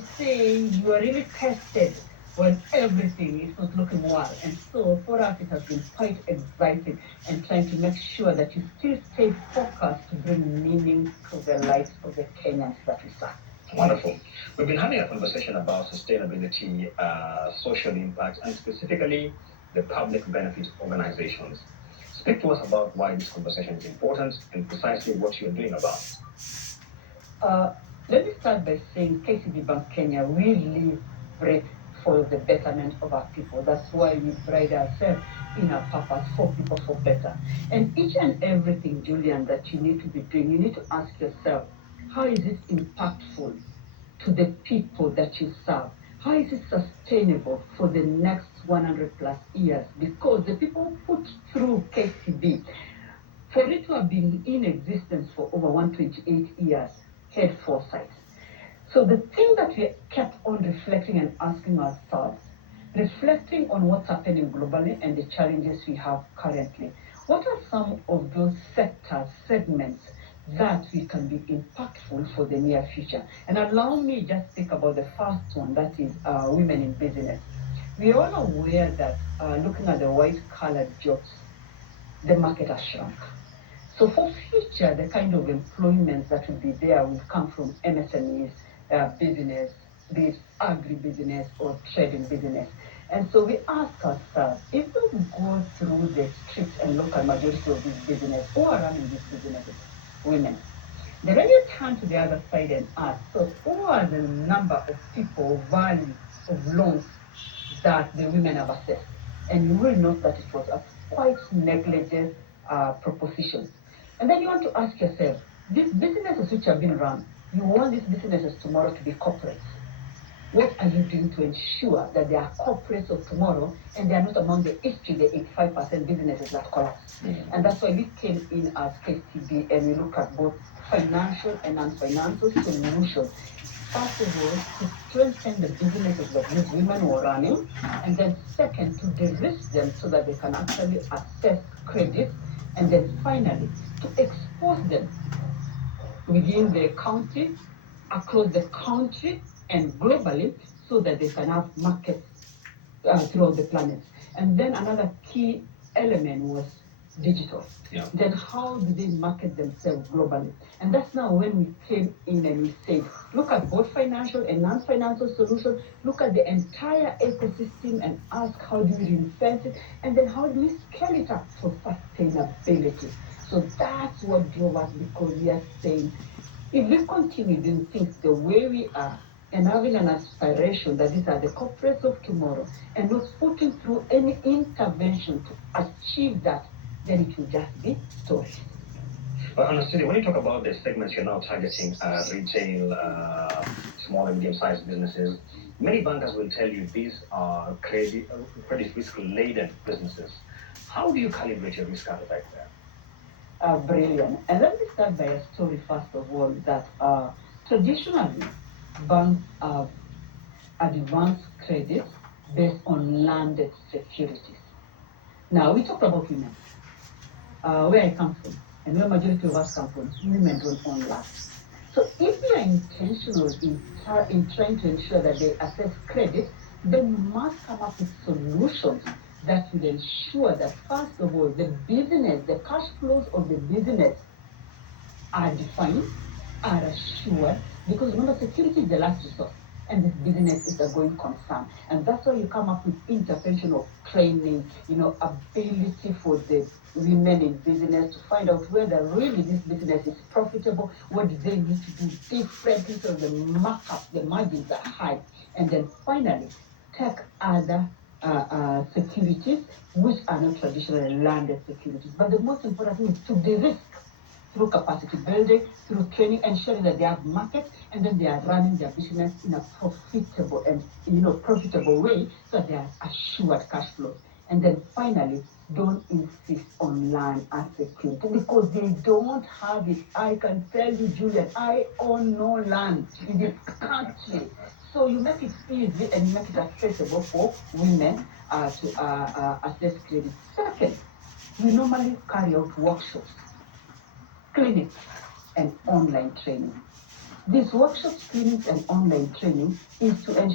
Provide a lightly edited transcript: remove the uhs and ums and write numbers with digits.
you say you are really tested when everything is not looking well. And so for us, it has been quite exciting and trying to make sure that you still stay focused to bring meaning to the lives of the Kenyans that we serve. Wonderful. We've been having a conversation about sustainability, social impact, and specifically the public benefit organizations. Speak to us about why this conversation is important and precisely what you're doing about it. Let me start by saying KCB Kenya, we live, breathe for the betterment of our people. That's why we pride ourselves in our purpose, for people, for better. And each and everything, Julian, that you need to be doing, you need to ask yourself, how is it impactful to the people that you serve? How is it sustainable for the next 100 plus years? Because the people put through KCB, for it to have been in existence for over 128 years, had foresight. So the thing that we kept on reflecting and asking ourselves, reflecting on what's happening globally and the challenges we have currently, what are some of those sectors, segments that we can be impactful for the near future? And allow me just think about the first one, that is women in business. We are all aware that looking at the white-collar jobs, the market has shrunk. So for future, the kind of employment that will be there will come from MSMEs, business, be it agribusiness or trading business. And so we ask ourselves, if we go through the strict and local majority of these businesses, who are running these businesses? Women. Then when you turn to the other side and ask, so who are the number of people, value of loans that the women have assessed? And you will note that it was a quite negligent proposition. And then you want to ask yourself, these businesses which have been run, you want these businesses tomorrow to be corporates. What are you doing to ensure that they are corporates of tomorrow and they are not among the history, the 85% businesses that collapse? Mm-hmm. And that's why we came in as KCB and we look at both financial and non-financial solutions. First of all, to strengthen the businesses that these women were running, and then second, to de-risk them so that they can actually access credit, and then finally, to expose them within the country, across the country, and globally, so that they can have markets throughout the planet. And then another key element was digital. Yeah. Then how do they market themselves globally? And that's now when we came in and we said, look at both financial and non-financial solutions, look at the entire ecosystem and ask how do we reinvent it, and then how do we scale it up for sustainability? So that's what drove us, because we are saying, if we continue doing things the way we are, and having an aspiration that these are the corporates of tomorrow, and not putting through any intervention to achieve that, then it will just be stories. Well, Anastasia, when you talk about the segments you're now targeting, retail, small and medium-sized businesses, many bankers will tell you these are credit risk-laden businesses. How do you calibrate your risk appetite there? Brilliant. And let me start by a story, first of all, that traditionally, banks have advanced credit based on landed securities. Now, we talked about women. Where I come from, and where majority of us come from, women don't own land. So if you are intentional in trying to ensure that they access credit, then you must come up with solutions that will ensure that, first of all, the business, the cash flows of the business are defined, are assured, because remember, security is the last resource, and this business is a going concern. And that's why you come up with intervention of training, ability for the women in business to find out whether really this business is profitable, what do they need to do differently so the markup, the margins are high. And then finally, take other securities which are not traditionally landed securities. But the most important thing is to de-risk through capacity building, through training, ensuring that they have markets, and then they are running their business in a profitable and profitable way, so that they are assured cash flows. And then finally, don't insist on land as security, because they don't have it. I can tell you, Julian, I own no land in this country. So you make it easy and you make it accessible for women to access credit. Second, we normally carry out workshops, clinics, and online training. These workshops, clinics, and online training is to ensure